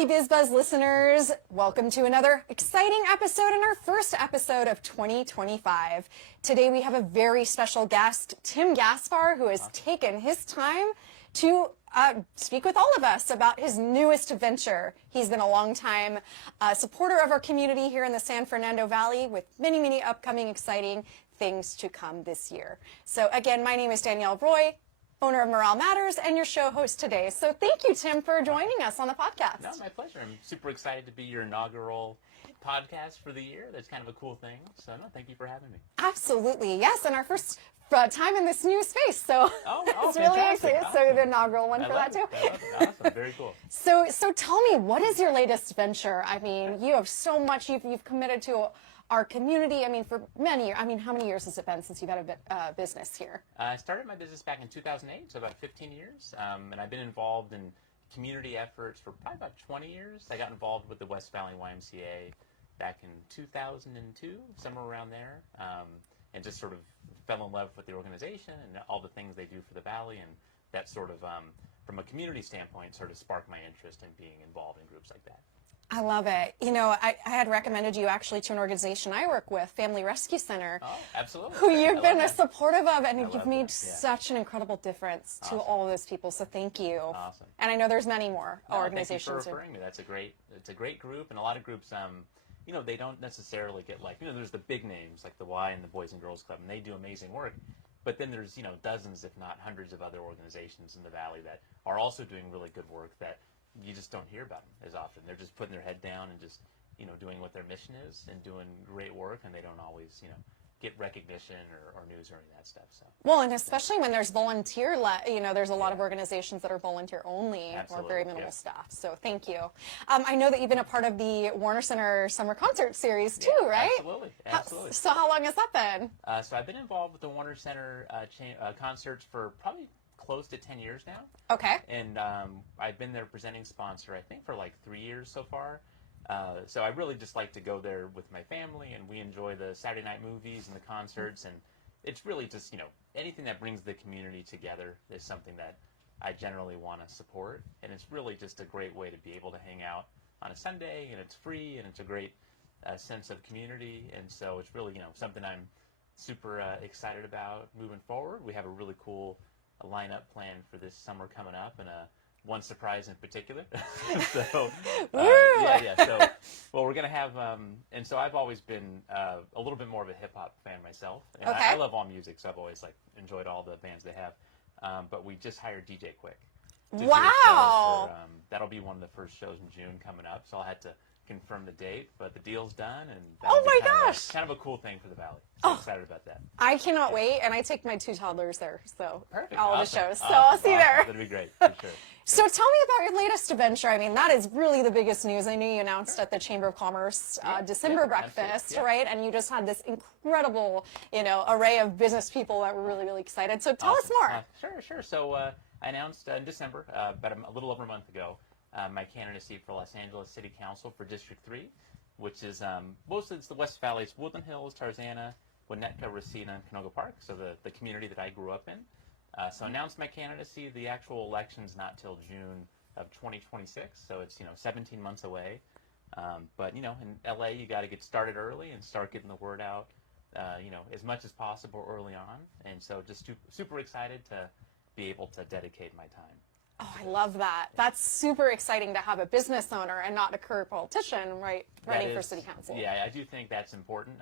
Valley Biz Buzz listeners, welcome to another exciting episode and our first episode of 2025. Today we have a very special guest, Tim Gaspar, who has taken his time to speak with all of us about his newest venture. He's been a long-time supporter of our community here in the San Fernando Valley with many upcoming exciting things to come this year. So again, my name is Danielle Roy, owner of Morale Matters, and your show host today. So thank you, Tim, for joining us on the podcast. No, my pleasure. I'm super excited to be your inaugural podcast for the year. That's kind of a cool thing. So, no, thank you for having me. Absolutely, yes, and our first time in this new space, so it's really fantastic. exciting. Awesome. So the inaugural one for that too. I love it. Awesome, very cool. So tell me, what is your latest venture? I mean, you have so much you've committed to our community. I mean, for many years. I mean, how many years has it been since you've had a business here? I started my business back in 2008, so about 15 years, and I've been involved in community efforts for probably about 20 years. I got involved with the West Valley YMCA back in 2002, somewhere around there, and just sort of fell in love with the organization and all the things they do for the Valley, and that sort of, from a community standpoint, sort of sparked my interest in being involved in groups like that. I love it. You know, I had recommended you actually to an organization I work with, Family Rescue Center. Oh, absolutely. Who you've been supportive of, and you've made that. Yeah. such an incredible difference to all of those people. So thank you. Awesome. And I know there's many more organizations. Thank you for referring me. It's a great group, and a lot of groups, you know, they don't necessarily get like, you know, there's the big names like the Y and the Boys and Girls Club, and they do amazing work. But then there's, you know, dozens, if not hundreds of other organizations in the Valley that are also doing really good work that you just don't hear about them as often. They're just putting their head down and just, you know, doing what their mission is and doing great work, and they don't always, you know, get recognition or news or any of that stuff. So. Well, and especially when there's volunteer, you know, there's a lot of organizations that are volunteer only or very minimal staff. So thank you. I know that you've been a part of the Warner Center Summer Concert Series too, right? Absolutely. So how long has that been? So I've been involved with the Warner Center concerts for probably close to 10 years now. Okay. And I've been their presenting sponsor, I think, for like 3 years so far. So I really just like to go there with my family, and we enjoy the Saturday night movies and the concerts, and it's really just, you know, anything that brings the community together is something that I generally want to support, and it's really just a great way to be able to hang out on a Sunday, and it's free, and it's a great sense of community, and so it's really, you know, something I'm super excited about moving forward. We have a really cool lineup plan for this summer coming up, and one surprise in particular. So, So, well, we're going to have, and so I've always been a little bit more of a hip-hop fan myself. And I love all music, so I've always, like, enjoyed all the bands they have. But we just hired DJ Quick. Wow! That'll be one of the first shows in June coming up, so I'll have to confirm the date, but the deal's done, and oh my gosh, kind of a cool thing for the Valley. So I'm excited about that. I cannot wait, and I take my 2 toddlers there, so perfect. All the shows. So I'll see you there. That'd be great, for sure. So tell me about your latest venture. I mean, that is really the biggest news. I know you announced at the Chamber of Commerce December breakfast, right? And you just had this incredible, you know, array of business people that were really excited. So tell us more. Sure. So I announced in December, about a little over a month ago, my candidacy for Los Angeles City Council for District 3, which is mostly it's the West Valley. It's Woodland Hills, Tarzana, Winnetka, Reseda, and Canoga Park, so the community that I grew up in. So I announced my candidacy. The actual election's not till June of 2026, so it's, you know, 17 months away. But, you know, in LA, you got to get started early and start getting the word out, you know, as much as possible early on. And so just super excited to be able to dedicate my time. Oh, I love that. That's super exciting to have a business owner and not a career politician, right, running for city council. Yeah, I do think that's important.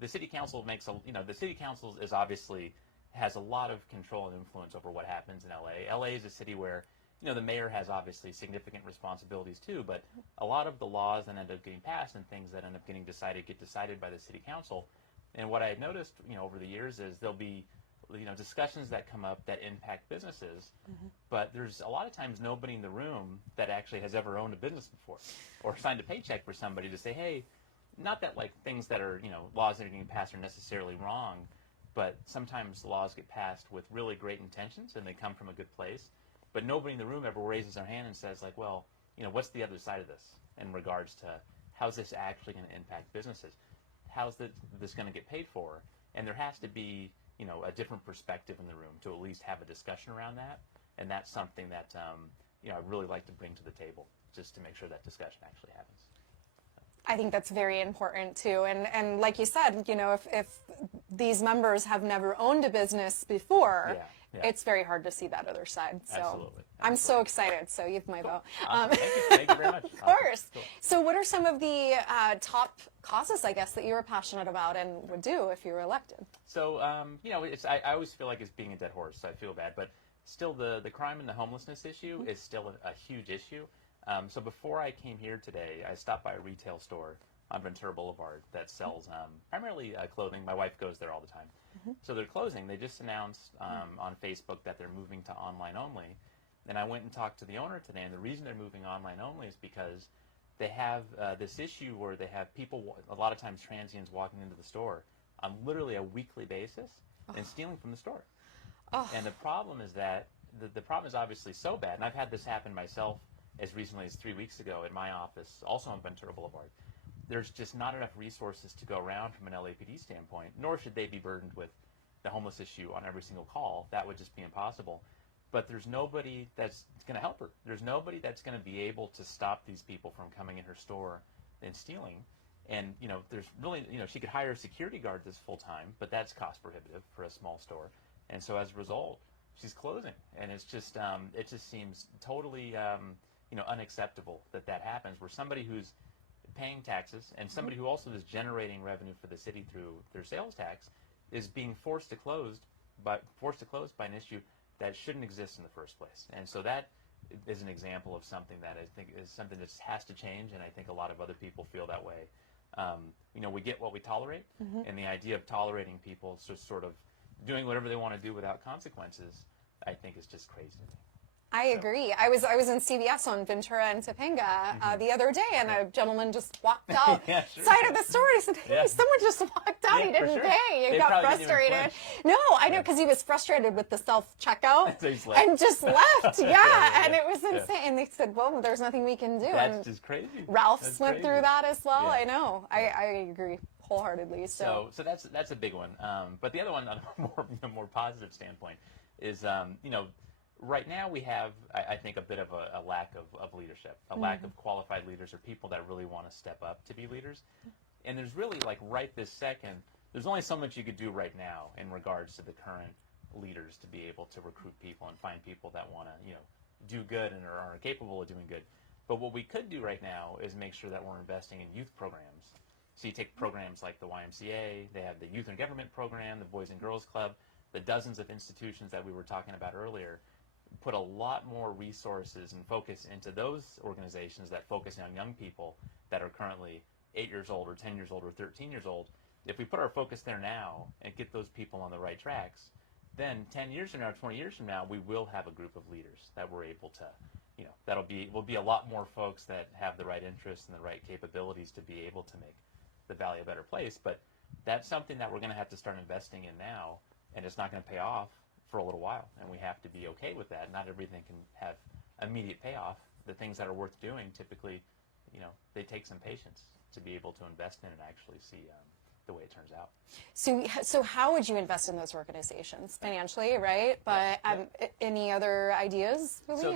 The city council makes the city council is obviously has a lot of control and influence over what happens in LA. LA is a city where, you know, the mayor has obviously significant responsibilities too, but a lot of the laws that end up getting passed and things that end up getting decided get decided by the city council. And what I've noticed, you know, over the years is there'll be, you know, discussions that come up that impact businesses, but there's a lot of times nobody in the room that actually has ever owned a business before or signed a paycheck for somebody to say, hey, not that like things that are, you know, laws that are getting passed are necessarily wrong, but sometimes laws get passed with really great intentions and they come from a good place, but nobody in the room ever raises their hand and says like, well, you know, what's the other side of this in regards to how's this actually going to impact businesses? How's this going to get paid for? And there has to be, you know, a different perspective in the room to at least have a discussion around that. And that's something that, I'd really like to bring to the table just to make sure that discussion actually happens. I think that's very important too. And like you said, if these members have never owned a business before, it's very hard to see that other side. So Absolutely. I'm so excited. So you have my vote. Awesome. Thank you very much. Of course. Cool. So what are some of the top causes, I guess, that you were passionate about and would do if you were elected? So, I always feel like it's being a dead horse, so I feel bad. But still, the crime and the homelessness issue is still a huge issue. So before I came here today, I stopped by a retail store on Ventura Boulevard that sells primarily clothing. My wife goes there all the time. So they're closing. They just announced on Facebook that they're moving to online only. And I went and talked to the owner today, and the reason they're moving online only is because they have this issue where they have people, a lot of times transients, walking into the store on literally a weekly basis and stealing from the store. And the problem is that the problem is obviously so bad, and I've had this happen myself as recently as 3 weeks ago at my office, also on Ventura Boulevard. There's just not enough resources to go around from an LAPD standpoint, nor should they be burdened with the homeless issue on every single call. That would just be impossible. But there's nobody that's going to help her. There's nobody that's going to be able to stop these people from coming in her store and stealing. And, there's really, she could hire a security guard this full time, but that's cost prohibitive for a small store. And so as a result, she's closing. And it's just, it just seems totally, unacceptable that happens, where somebody who's paying taxes and somebody who also is generating revenue for the city through their sales tax is being forced to close by an issue that shouldn't exist in the first place. And so that is an example of something that I think is something that has to change, and I think a lot of other people feel that way. We get what we tolerate, and the idea of tolerating people just sort of doing whatever they want to do without consequences, I think, is just crazy to me. I agree. I was in CVS on Ventura and Topanga the other day, and a gentleman just walked out side of the store. He said, "Hey, someone just walked out. He didn't pay." He got frustrated. No, I know, because he was frustrated with the self-checkout So and just left. And it was insane. And they said, "Well, there's nothing we can do." That's just crazy. Ralph's went through that as well. I know. I agree wholeheartedly. So that's a big one. But the other one, on a more positive standpoint, is right now we have, I think, a bit of a lack of leadership, a lack of qualified leaders or people that really want to step up to be leaders. And there's really, right this second, there's only so much you could do right now in regards to the current leaders to be able to recruit people and find people that want to, do good and are capable of doing good. But what we could do right now is make sure that we're investing in youth programs. So you take programs like the YMCA, they have the Youth and Government program, the Boys and Girls Club, the dozens of institutions that we were talking about earlier. Put a lot more resources and focus into those organizations that focus on young people that are currently 8 years old or 10 years old or 13 years old. If we put our focus there now and get those people on the right tracks, then 10 years from now, 20 years from now, we will have a group of leaders that we're able to, will be a lot more folks that have the right interests and the right capabilities to be able to make the Valley a better place. But that's something that we're going to have to start investing in now, and it's not going to pay off for a little while, and we have to be okay with that. Not everything can have immediate payoff. The things that are worth doing, typically, they take some patience to be able to invest in and actually see the way it turns out. So how would you invest in those organizations? Financially, right? But any other ideas? So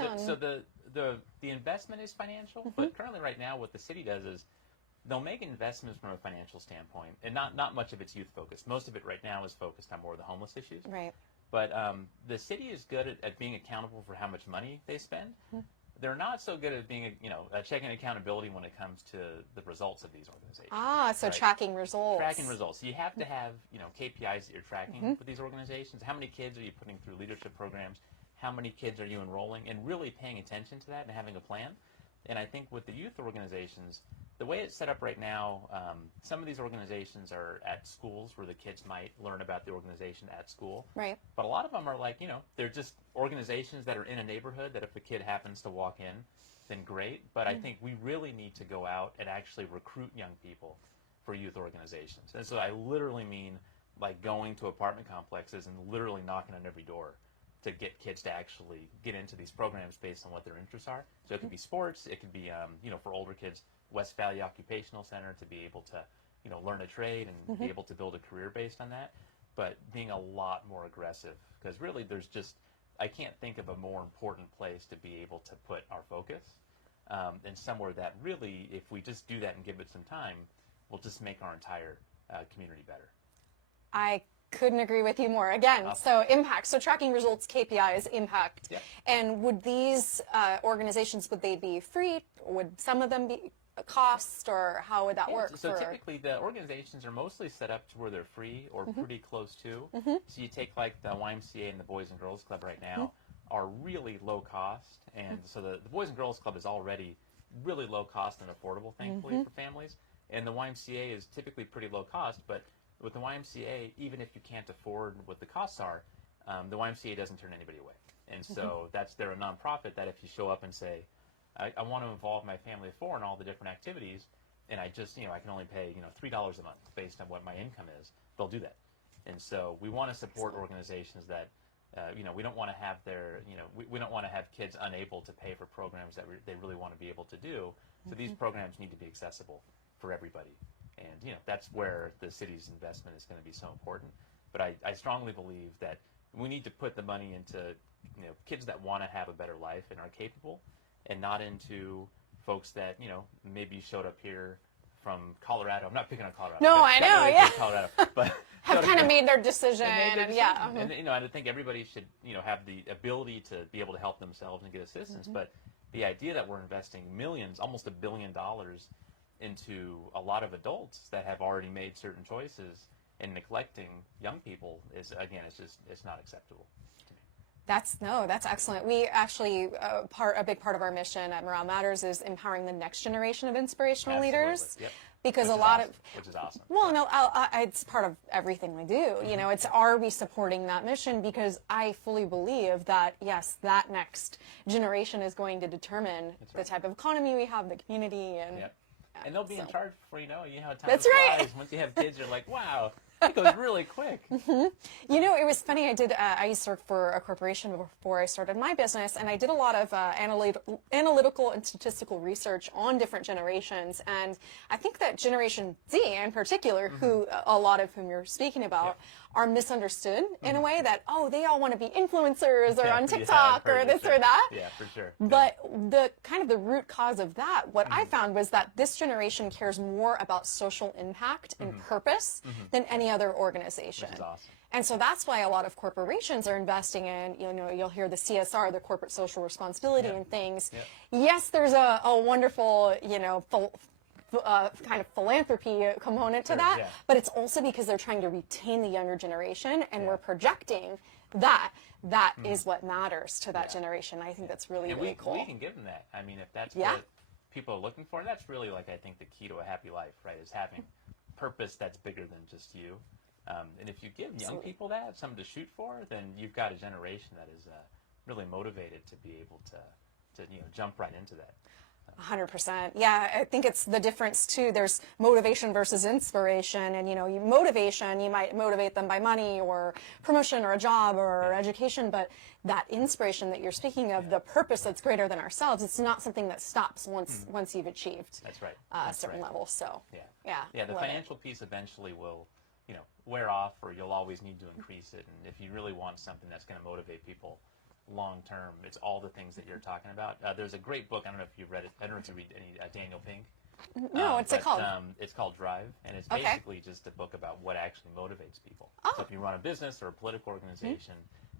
the investment is financial, but currently right now what the city does is they'll make investments from a financial standpoint, and not much of it's youth focused. Most of it right now is focused on more of the homeless issues. Right. But the city is good at being accountable for how much money they spend. They're not so good at being, checking accountability when it comes to the results of these organizations. So tracking results. Tracking results. You have to have, KPIs that you're tracking with these organizations. How many kids are you putting through leadership programs? How many kids are you enrolling? And really paying attention to that and having a plan. And I think with the youth organizations, the way it's set up right now, some of these organizations are at schools where the kids might learn about the organization at school. Right. But a lot of them are they're just organizations that are in a neighborhood that if a kid happens to walk in, then great. But I think we really need to go out and actually recruit young people for youth organizations. And so I literally mean going to apartment complexes and literally knocking on every door to get kids to actually get into these programs based on what their interests are. So it could be sports, it could be, for older kids, West Valley Occupational Center to be able to, learn a trade and be able to build a career based on that. But being a lot more aggressive, because really there's just I can't think of a more important place to be able to put our focus, and somewhere that really, if we just do that and give it some time, will just make our entire community better. I couldn't agree with you more. Again, so impact. So tracking results, KPIs, impact. Yeah. And would these organizations, would they be free? Would some of them be a cost, or how would that work? So typically the organizations are mostly set up to where they're free or pretty close to. So you take like the YMCA and the Boys and Girls Club right now are really low cost. And so the Boys and Girls Club is already really low cost and affordable, thankfully, for families. And the YMCA is typically pretty low cost, but with the YMCA, even if you can't afford what the costs are, the YMCA doesn't turn anybody away. And so they're a nonprofit that if you show up and say, I want to involve my family of four in all the different activities, and I just, I can only pay, $3 a month based on what my income is, they'll do that. And so we want to support organizations that, we don't want to have we don't want to have kids unable to pay for programs that they really want to be able to do. So these programs need to be accessible for everybody. And, that's where the city's investment is going to be so important. But I strongly believe that we need to put the money into, kids that want to have a better life and are capable, and not into folks that, maybe showed up here from Colorado. I'm not picking on Colorado. No, I know, really yeah. Colorado, but have kind of made their decision. And Yeah. And, I think everybody should, have the ability to be able to help themselves and get assistance. But the idea that we're investing millions, almost $1 billion into a lot of adults that have already made certain choices and neglecting young people is, again, it's not acceptable. That's excellent. We actually, a big part of our mission at Morale Matters is empowering the next generation of inspirational leaders. Yep. Because which is awesome. Well, no, it's part of everything we do. It's, are we supporting that mission? Because I fully believe that, yes, that next generation is going to determine the type of economy we have, the community, and... Yep. And they'll be in charge before you know it. How time That's flies. right. Once you have kids, you're like, wow, it goes really quick. It was funny. I used to work for a corporation before I started my business, and I did a lot of analytical and statistical research on different generations. And I think that Generation Z in particular, who a lot of whom you're speaking about, are misunderstood in a way that, they all want to be influencers or on TikTok or this or that. Yeah, for sure. But the kind of the root cause of that, what I found was that this generation cares more about social impact and purpose than any other organization. Which is awesome. And so that's why a lot of corporations are investing in, you'll hear the CSR, the corporate social responsibility and things. Yes, there's a wonderful, kind of philanthropy component to that, but it's also because they're trying to retain the younger generation, and we're projecting that is what matters to that generation. I think that's really, really cool. We can give them that. I mean, if that's what people are looking for, that's really, I think the key to a happy life, right, is having purpose that's bigger than just you. And if you give young people that, something to shoot for, then you've got a generation that is really motivated to be able to jump right into that. 100%. Yeah, I think it's the difference too. There's motivation versus inspiration, and motivation, you might motivate them by money or promotion or a job or education, but that inspiration that you're speaking of, the purpose that's greater than ourselves, it's not something that stops once you've achieved that's right. a certain level. So the financial piece eventually will wear off, or you'll always need to increase it. And if you really want something that's going to motivate people long term, it's all the things that you're talking about. There's a great book. I don't know if you've read it. I don't know if you read any Daniel Pink. No, what's it called? It's called Drive, and it's basically just a book about what actually motivates people. So if you run a business or a political organization,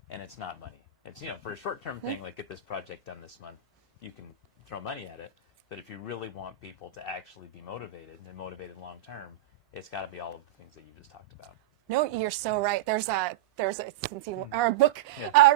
and it's not money. It's for a short-term thing, like get this project done this month, you can throw money at it. But if you really want people to actually be motivated and motivated long term, it's got to be all of the things that you just talked about. No, you're so right. There's a since you are a book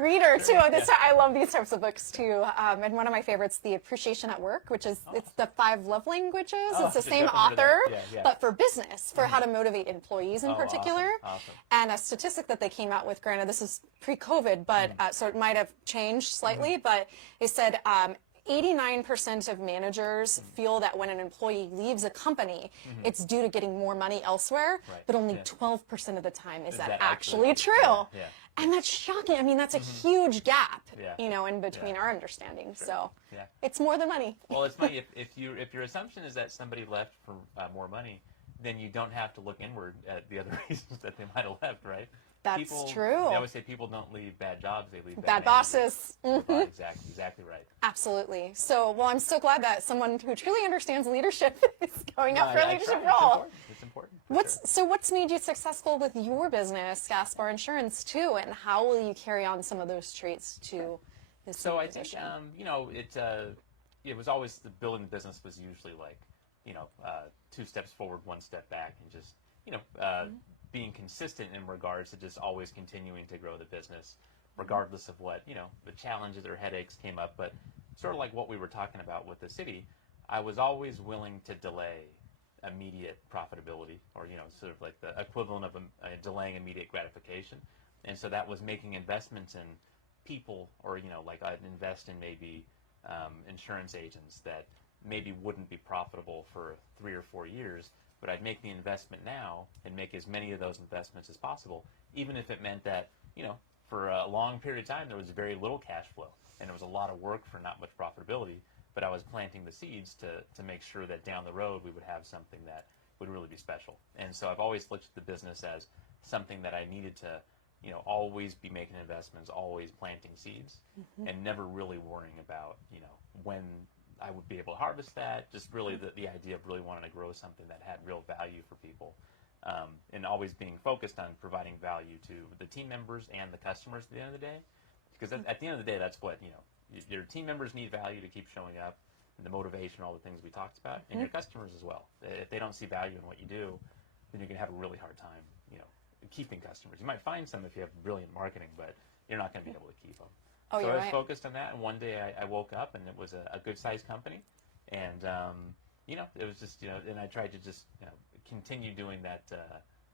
reader too. I love these types of books too. And one of my favorites, The Appreciation at Work, which is it's the 5 love languages. It's the same author, but for business, for how to motivate employees in particular. Awesome. And a statistic that they came out with, granted this is pre-COVID, but so it might have changed slightly, but they said 89% of managers feel that when an employee leaves a company, it's due to getting more money elsewhere, but only 12% of the time is that actually true. And that's shocking. I mean, that's a huge gap, in between our understanding. Sure. So it's more than money. Well, it's funny if your assumption is that somebody left for more money, then you don't have to look inward at the other reasons that they might have left, right? That's people, true. They always say people don't leave bad jobs; they leave Bad managers. bosses. Mhm. Exactly right. Absolutely. So, well, I'm so glad that someone who truly understands leadership is going up for a I leadership try. role. It's important. For sure. What's made you successful with your business, Gaspar Insurance, too, and how will you carry on some of those traits to this So new I position? think it was always the building the business was usually like 2 steps forward, 1 step back, and just being consistent in regards to just always continuing to grow the business, regardless of what the challenges or headaches came up. But sort of like what we were talking about with the city, I was always willing to delay immediate profitability, or sort of like the equivalent of delaying immediate gratification. And so that was making investments in people, or like I'd invest in maybe insurance agents that maybe wouldn't be profitable for 3 or 4 years, but I'd make the investment now and make as many of those investments as possible, even if it meant that for a long period of time there was very little cash flow and it was a lot of work for not much profitability. But I was planting the seeds to make sure that down the road we would have something that would really be special. And so I've always looked at the business as something that I needed to always be making investments, always planting seeds, and never really worrying about, when I would be able to harvest that. Just really the idea of really wanting to grow something that had real value for people, and always being focused on providing value to the team members and the customers at the end of the day. Because at the end of the day, that's what, your team members need value to keep showing up, and the motivation, all the things we talked about, and your customers as well. If they don't see value in what you do, then you're going to have a really hard time, keeping customers. You might find some if you have brilliant marketing, but you're not going to be able to keep them. Oh, so you're I was right. focused on that, and one day I woke up, and it was a good-sized company, and it was just and I tried to just continue doing that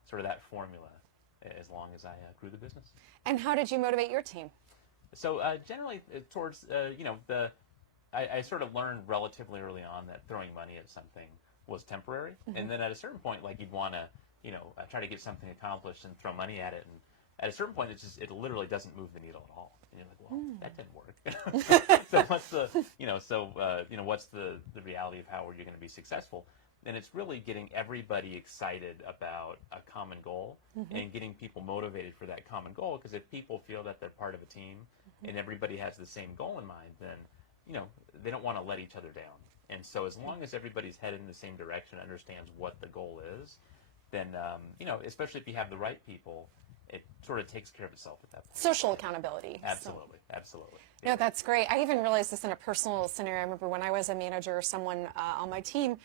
sort of that formula as long as I grew the business. And how did you motivate your team? So generally, towards I sort of learned relatively early on that throwing money at something was temporary, and then at a certain point, like you'd want to try to get something accomplished and throw money at it, and at a certain point, it literally doesn't move the needle at all. And you're like, well, that didn't work. So what's what's the reality of how you're going to be successful? And it's really getting everybody excited about a common goal and getting people motivated for that common goal. Because if people feel that they're part of a team and everybody has the same goal in mind, then they don't want to let each other down. And so as long as everybody's headed in the same direction, understands what the goal is, then especially if you have the right people, it sort of takes care of itself at that point. Social accountability. Absolutely, absolutely. No, that's great. I even realized this in a personal scenario. I remember when I was a manager, someone on my team,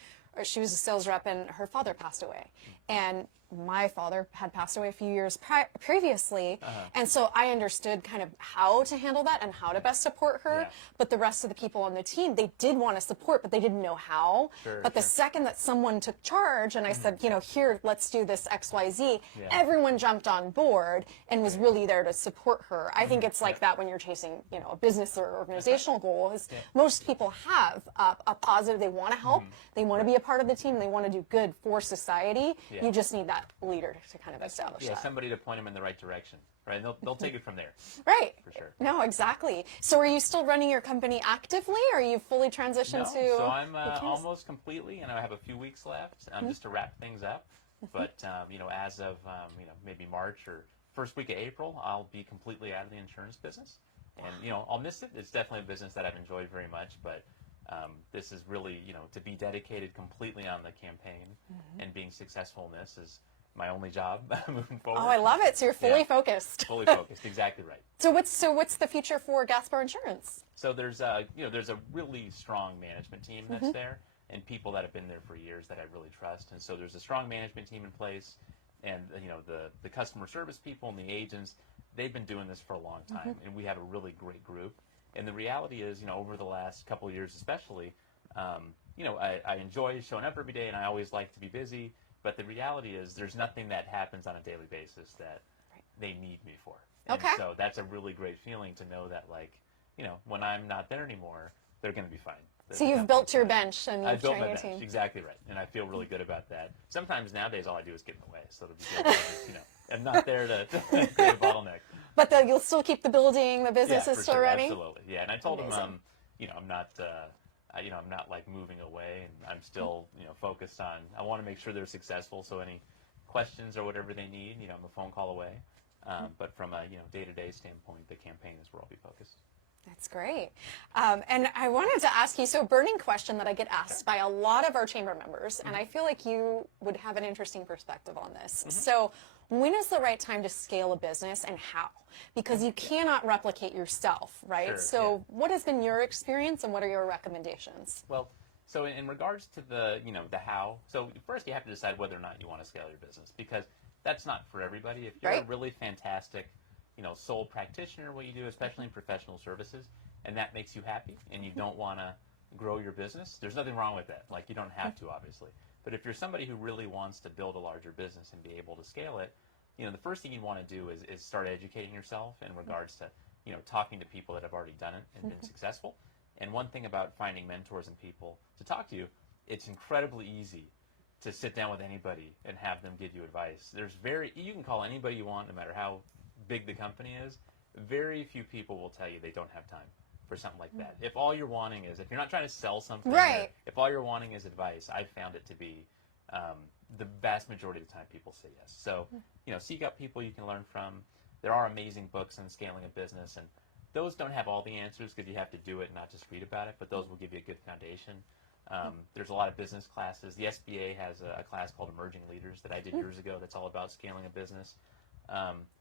she was a sales rep, and her father passed away. And my father had passed away a few years previously, and so I understood kind of how to handle that and how to best support her. Yeah. But the rest of the people on the team, they did want to support, but they didn't know how. But the second that someone took charge and I said, here, let's do this XYZ, everyone jumped on board and was really there to support her. I think it's like that when you're chasing, a business or organizational goal. Is most people have a positive, they want to help, they want to be a part of the team, they want to do good for society. You just need that leader to kind of establish that. Somebody to point them in the right direction, right? And they'll take it from there. Right. For sure. No, exactly. So are you still running your company actively, or are you fully transitioned to? So I'm almost completely, and I have a few weeks left just to wrap things up. But, as of, maybe March or first week of April, I'll be completely out of the insurance business. And, I'll miss it. It's definitely a business that I've enjoyed very much, but this is really, to be dedicated completely on the campaign and being successful in this is my only job moving forward. Oh, I love it. So you're fully focused. Fully focused, exactly right. So what's the future for Gaspar Insurance? So there's a really strong management team that's there, and people that have been there for years that I really trust. And so there's a strong management team in place, and the customer service people and the agents, they've been doing this for a long time, and we have a really great group. And the reality is, over the last couple of years especially, I enjoy showing up every day, and I always like to be busy. But the reality is there's nothing that happens on a daily basis that they need me for. And so that's a really great feeling to know that, when I'm not there anymore, they're going to be fine. So you've built your bench and you've trained your team. Exactly right. And I feel really good about that. Sometimes nowadays all I do is get in the way. So it'll be good. I'm not there to create a bottleneck. But you'll still keep the building, the business is still running? Absolutely. Yeah, and I told them, I'm not I'm not like moving away, and I'm still, focused on, I want to make sure they're successful. So any questions or whatever they need, I'm a phone call away. But from a day-to-day standpoint, the campaign is where I'll be focused. That's great. And I wanted to ask you, so a burning question that I get asked by a lot of our chamber members, and I feel like you would have an interesting perspective on this. So when is the right time to scale a business and how? Because you cannot replicate yourself, right? Sure, so what has been your experience and what are your recommendations? Well, so in regards to the how, so first you have to decide whether or not you want to scale your business, because that's not for everybody. If you're a really fantastic sole practitioner, what you do, especially in professional services, and that makes you happy, and you don't want to grow your business, there's nothing wrong with that. Like, you don't have to, obviously. But if you're somebody who really wants to build a larger business and be able to scale it, the first thing you want to do is start educating yourself in regards to, talking to people that have already done it and been successful. And one thing about finding mentors and people to talk to, it's incredibly easy to sit down with anybody and have them give you advice. You can call anybody you want, no matter how big the company is. Very few people will tell you they don't have time for something like that. If all you're wanting is, if you're not trying to sell something, right, if all you're wanting is advice, I've found it to be the vast majority of the time people say yes. So, seek out people you can learn from. There are amazing books on scaling a business, and those don't have all the answers because you have to do it, not just read about it, but those will give you a good foundation. There's a lot of business classes. The SBA has a class called Emerging Leaders that I did years ago that's all about scaling a business.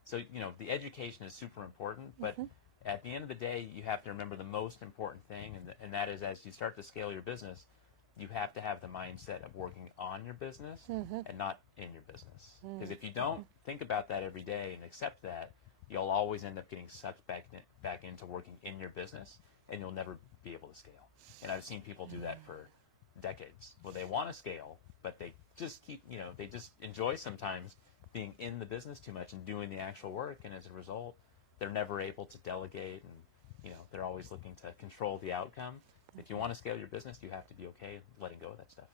So, the education is super important, but at the end of the day, you have to remember the most important thing, and that is, as you start to scale your business, you have to have the mindset of working on your business and not in your business. Because if you don't think about that every day and accept that, you'll always end up getting sucked back into working in your business, and you'll never be able to scale. And I've seen people do that for decades. Well, they want to scale, but they just keep, they just enjoy sometimes being in the business too much and doing the actual work, and as a result, they're never able to delegate, and they're always looking to control the outcome. If you want to scale your business, you have to be okay letting go of that stuff.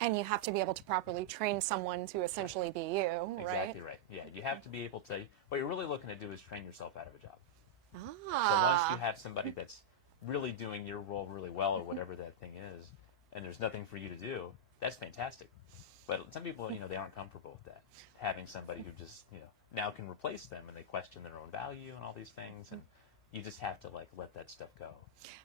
And you have to be able to properly train someone to essentially be you, right? Exactly right. Yeah, you have to be able to. What you're really looking to do is train yourself out of a job. Ah. So once you have somebody that's really doing your role really well, or whatever that thing is, and there's nothing for you to do, that's fantastic. But some people, they aren't comfortable with that. Having somebody who just, now can replace them, and they question their own value and all these things, and you just have to let that stuff go.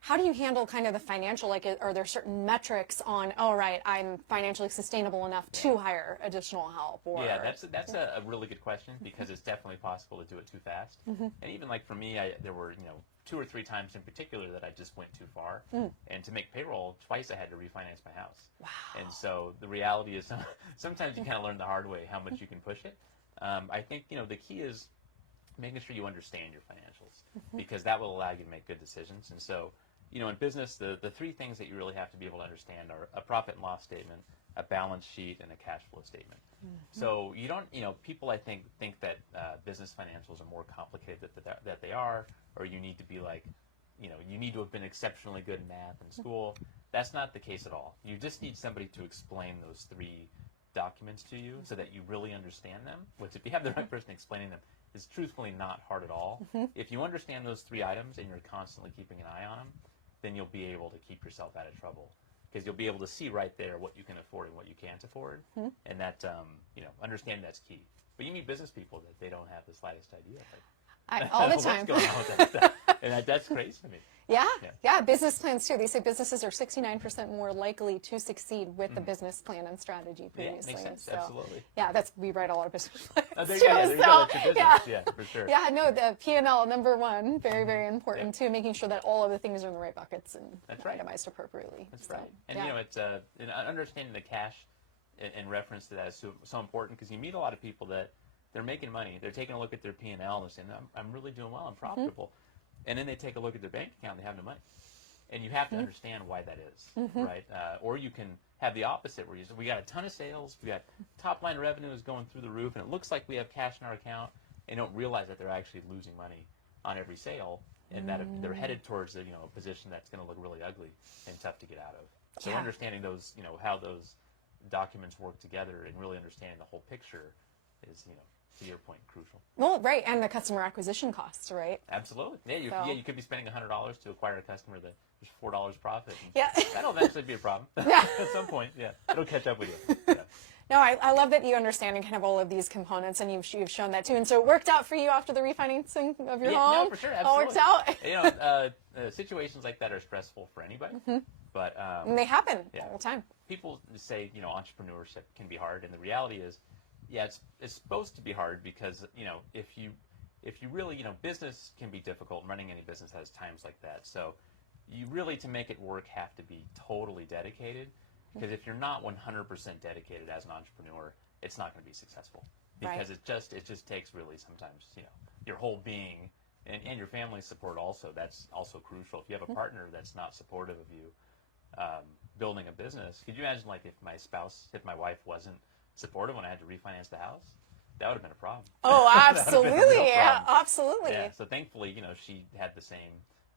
How do you handle kind of the financial, are there certain metrics on, oh, right, I'm financially sustainable enough to hire additional help? Or... Yeah, that's a really good question, because it's definitely possible to do it too fast. And even for me, there were, 2 or 3 times in particular that I just went too far. And to make payroll, twice I had to refinance my house. Wow. And so the reality is sometimes you kind of learn the hard way how much you can push it. I think, the key is making sure you understand your financials, because that will allow you to make good decisions. And so, in business, the 3 things that you really have to be able to understand are a profit and loss statement, a balance sheet, and a cash flow statement. So you don't, people I think that business financials are more complicated that they are, or you need to be you need to have been exceptionally good in math in school. That's not the case at all. You just need somebody to explain those 3 documents to you so that you really understand them, which if you have the right person explaining them, is truthfully not hard at all. If you understand those 3 items and you're constantly keeping an eye on them, then you'll be able to keep yourself out of trouble, because you'll be able to see right there what you can afford and what you can't afford, and that understanding that's key. But you meet business people that they don't have the slightest idea. All the time. What's going on with that stuff? And that's crazy to me. Yeah, business plans too. They say businesses are 69% more likely to succeed with the business plan and strategy previously. Yeah, makes sense. So, absolutely. Yeah, we write a lot of business plans There too. you go. That's your business. Yeah, for sure. Yeah, no, the P&L, number 1, very, very important too, making sure that all of the things are in the right buckets and itemized appropriately. That's right. And it's understanding the cash in reference to that is so important, because you meet a lot of people that they're making money. They're taking a look at their P&L and they're saying, I'm really doing well. I'm profitable. And then they take a look at their bank account and they have no money. And you have to understand why that is, right? Or you can have the opposite, where we got a ton of sales, we got top line revenue is going through the roof, and it looks like we have cash in our account, and don't realize that they're actually losing money on every sale, and that they're headed towards a position that's going to look really ugly and tough to get out of. So understanding those, how those documents work together and really understanding the whole picture is, to your point, crucial. Well, right, and the customer acquisition costs, right? Absolutely. Yeah, you could be spending $100 to acquire a customer that there's $4 profit. Yeah. That'll eventually be a problem. Yeah. At some point, it'll catch up with you. Yeah. No, I love that you understand kind of all of these components, and you've shown that too. And so it worked out for you after the refinancing of your home? No, for sure, All absolutely. worked out? Situations like that are stressful for anybody, but And they happen all the time. people say, entrepreneurship can be hard, and the reality is, it's supposed to be hard because, if you really, business can be difficult. Running any business has times like that. So you really, to make it work, have to be totally dedicated. Because if you're not 100% dedicated as an entrepreneur, it's not going to be successful. Because it just takes really sometimes, your whole being and your family's support also. That's also crucial. If you have a partner that's not supportive of you building a business, could you imagine if my wife wasn't supportive when I had to refinance the house? That would have been a problem. Oh, absolutely. Yeah, absolutely. Yeah, so thankfully, she had the same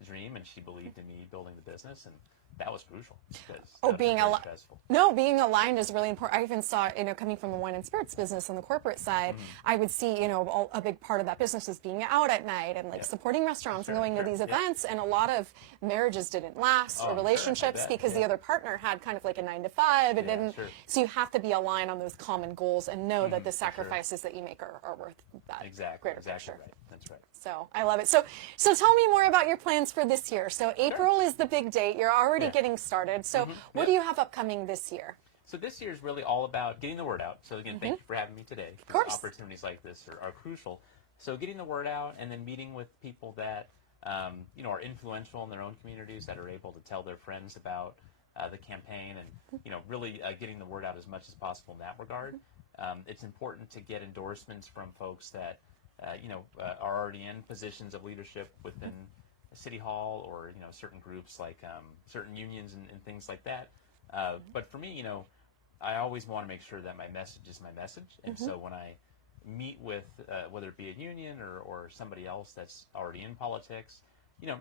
dream and she believed in me building the business, and that was crucial because being stressful. being aligned is really important. I even saw, coming from the wine and spirits business on the corporate side, I would see, a big part of that business is being out at night and supporting restaurants and going to these events. And a lot of marriages didn't last or relationships because the other partner had kind of like a 9-to-5. It didn't. So you have to be aligned on those common goals and know that the sacrifices that you make are worth that greater picture. Right. That's right. So I love it. So tell me more about your plans for this year. So April is the big date. You're already getting started. So what do you have upcoming this year? So this year is really all about getting the word out. So again, thank you for having me today. Of course. Opportunities like this are crucial. So getting the word out and then meeting with people that are influential in their own communities, that are able to tell their friends about the campaign, and really getting the word out as much as possible in that regard. It's important to get endorsements from folks that are already in positions of leadership within City Hall, or certain groups like certain unions and things like that. But for me, I always want to make sure that my message is my message, and so when I meet with whether it be a union or somebody else that's already in politics,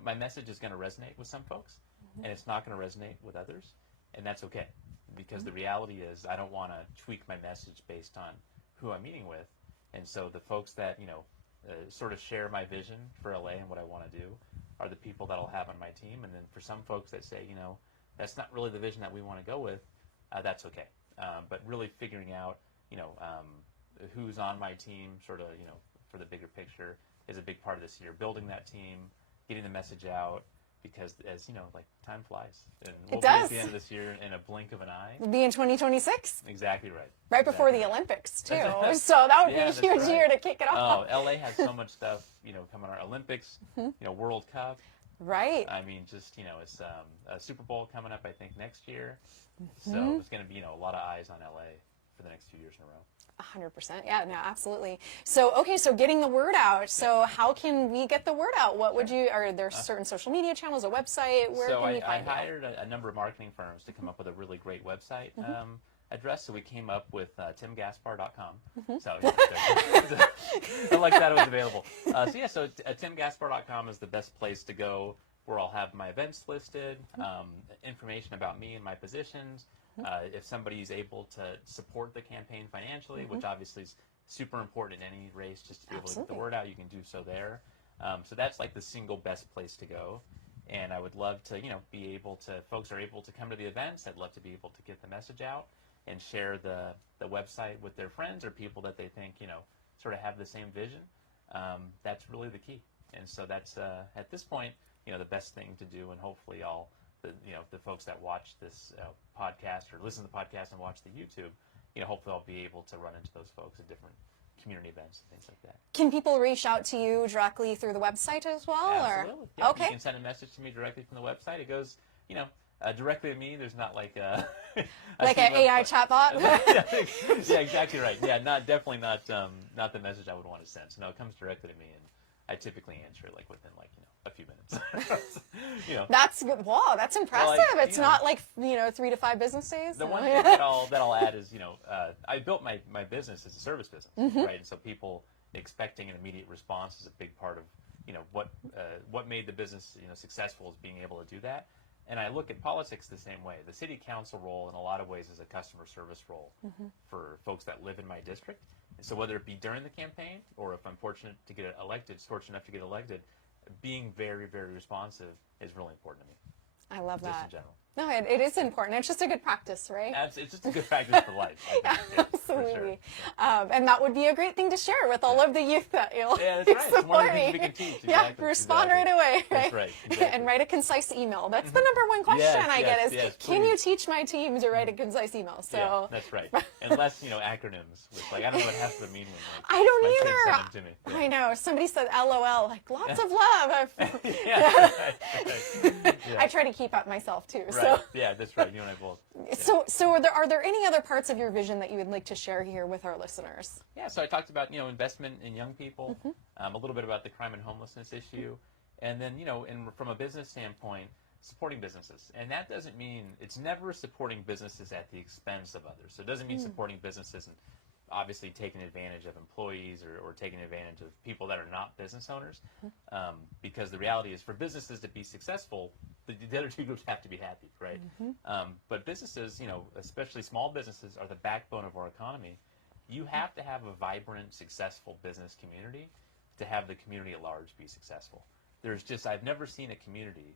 my message is going to resonate with some folks, and it's not going to resonate with others, and that's okay, because the reality is I don't want to tweak my message based on who I'm meeting with. And so the folks that, sort of share my vision for LA and what I want to do are the people that I'll have on my team. And then for some folks that say, that's not really the vision that we want to go with, that's okay. But really figuring out, who's on my team, sort of, for the bigger picture, is a big part of this year. Building that team, getting the message out, because as time flies, and we'll be at the end of this year in a blink of an eye. We'll be in 2026. Exactly right. Right before the Olympics too. So that would be a huge year to kick it off. Oh, LA has so much stuff, coming on. Olympics, World Cup. Right. I mean, just it's a Super Bowl coming up, I think, next year. So it's going to be a lot of eyes on LA for the next 2 years in a row. 100%. Yeah, no, absolutely. So, okay, so getting the word out. So how can we get the word out? What would you, are there certain social media channels, a website? Where can we find I hired a number of marketing firms to come up with a really great website address. So we came up with timgaspar.com. So I like that it was available. So timgaspar.com is the best place to go, where I'll have my events listed, information about me and my positions. If somebody's able to support the campaign financially, which obviously is super important in any race, just to be able to get the word out, you can do so there. So that's like the single best place to go. And I would love to, be able to, folks are able to come to the events. I'd love to be able to get the message out and share the website with their friends or people that they think, sort of have the same vision. That's really the key. And so that's, at this point, the best thing to do, and hopefully the folks that watch this podcast or listen to the podcast and watch the YouTube, hopefully I'll be able to run into those folks at different community events and things like that. Can people reach out to you directly through the website as well? Absolutely. Yeah, okay. You can send a message to me directly from the website. It goes, directly to me. There's not like a like an AI chatbot. Yeah, exactly right. Yeah, definitely not the message I would want to send. So no, it comes directly to me, and I typically answer it within a few minutes. That's good. Wow, that's impressive. Well, it's not like 3 to 5 business days. The one thing that I'll add is I built my business as a service business, right? And so people expecting an immediate response is a big part of what made the business successful, is being able to do that. And I look at politics the same way. The city council role, in a lot of ways, is a customer service role for folks that live in my district. And so whether it be during the campaign, or if I'm fortunate enough to get elected, being very, very responsive is really important to me. I love just that. in general. No, it is important. It's just a good practice, right? It's just a good practice for life. I think, yeah, Absolutely. for sure. And that would be a great thing to share with all of the youth that you'll Yeah, that's right. It's one of the things supporting. we can teach. Yeah, Exactly, respond exactly. right away. That's right. Exactly. And write a concise email. That's the number one question I get is, yes, can you please. teach my team to write a concise email? So Yeah, that's right. And less, acronyms. Which, I don't know what half of them mean when I don't my kids either. send them to me. I know. Somebody said LOL, like lots of love. Yeah, right. I try to keep up myself too. Right. So. Yeah, that's right. You and I both. Yeah. So are there any other parts of your vision that you would like to share here with our listeners? Yeah, so I talked about, investment in young people, a little bit about the crime and homelessness issue, and then, from a business standpoint, supporting businesses. And that doesn't mean, it's never supporting businesses at the expense of others. So it doesn't mean supporting businesses and obviously taking advantage of employees or taking advantage of people that are not business owners. Because the reality is for businesses to be successful, the other two groups have to be happy, right? But businesses, especially small businesses, are the backbone of our economy. You have to have a vibrant, successful business community to have the community at large be successful. I've never seen a community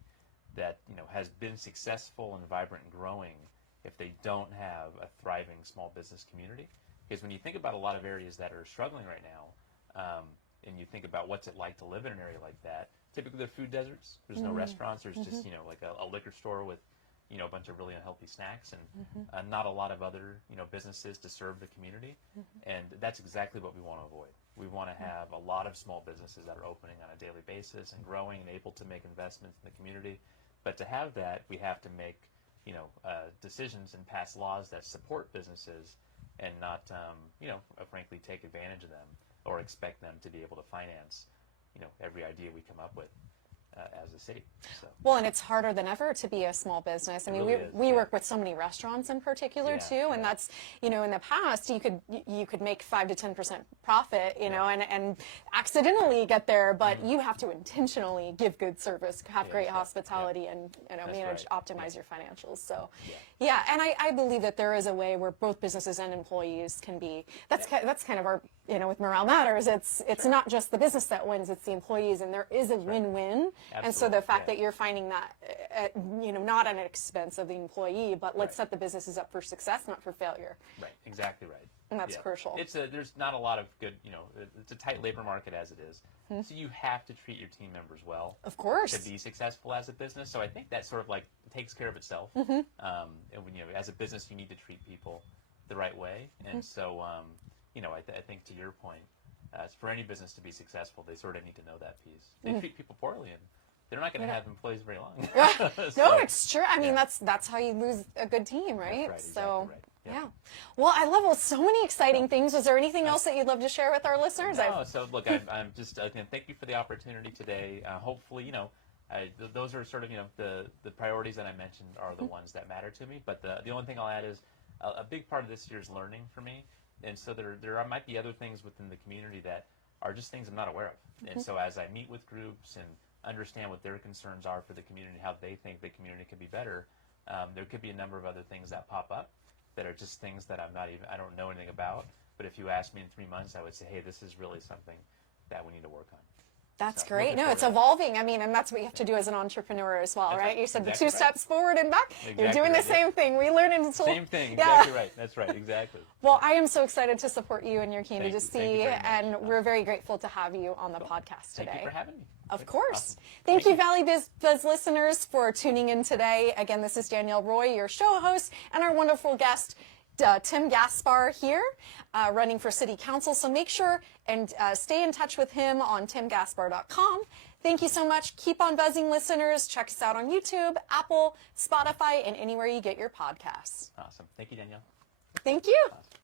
that, has been successful and vibrant and growing if they don't have a thriving small business community. Because when you think about a lot of areas that are struggling right now, and you think about what's it like to live in an area like that, typically they're food deserts. There's no restaurants. There's just, like a liquor store with, a bunch of really unhealthy snacks and not a lot of other, businesses to serve the community. And that's exactly what we want to avoid. We want to have a lot of small businesses that are opening on a daily basis and growing and able to make investments in the community. But to have that, we have to make, decisions and pass laws that support businesses and not, frankly, take advantage of them or expect them to be able to finance, every idea we come up with as a city. So. Well, and it's harder than ever to be a small business. I mean, really we work with so many restaurants in particular too, and that's, in the past you could make 5 to 10% profit, and accidentally get there, but you have to intentionally give good service, have great hospitality, and manage, optimize your financials. So, and I believe that there is a way where both businesses and employees can be. That's kind of our, with Morale Matters. It's not just the business that wins; it's the employees, and there is a win-win. Absolutely. And so the fact that you're finding that, not at an expense of the employee, but let's set the businesses up for success, not for failure. Right, exactly right. And that's crucial. There's not a lot of good, it's a tight labor market as it is. So you have to treat your team members well. Of course. To be successful as a business. So I think that sort of takes care of itself. And when, as a business, you need to treat people the right way. And so, I think to your point, for any business to be successful, they sort of need to know that piece. They treat people poorly, and they're not going to have employees very long. No, it's true. I mean, that's how you lose a good team, right? That's right, So, exactly right. yeah. Well, I love so many exciting things. Was there anything else that you'd love to share with our listeners? No. So look, I'm just thank you for the opportunity today. Hopefully, those are sort of the priorities that I mentioned are the ones that matter to me. But the only thing I'll add is a big part of this year is learning for me. And so there might be other things within the community that are just things I'm not aware of. And so as I meet with groups and understand what their concerns are for the community, how they think the community could be better, there could be a number of other things that pop up that are just things that I don't know anything about. But if you asked me in 3 months, I would say, hey, this is really something that we need to work on. That's So, great. No, it's evolving. I mean, and that's what you have to do as an entrepreneur as well, right? You said the two steps forward and back. You're doing the same thing. We learn until same thing. Exactly right. That's right. Exactly. Well, I am so excited to support you and your candidacy, Thank you very much. and we're very grateful to have you on the podcast today. Thank you for having me. Of course. Awesome. Thank you, Valley Buzz listeners, for tuning in today. Again, this is Danielle Roy, your show host, and our wonderful guest, Tim Gaspar here, running for City Council. So make sure and stay in touch with him on timgaspar.com. Thank you so much. Keep on buzzing, listeners. Check us out on YouTube, Apple, Spotify, and anywhere you get your podcasts. Awesome. Thank you, Danielle. Thank you. Awesome.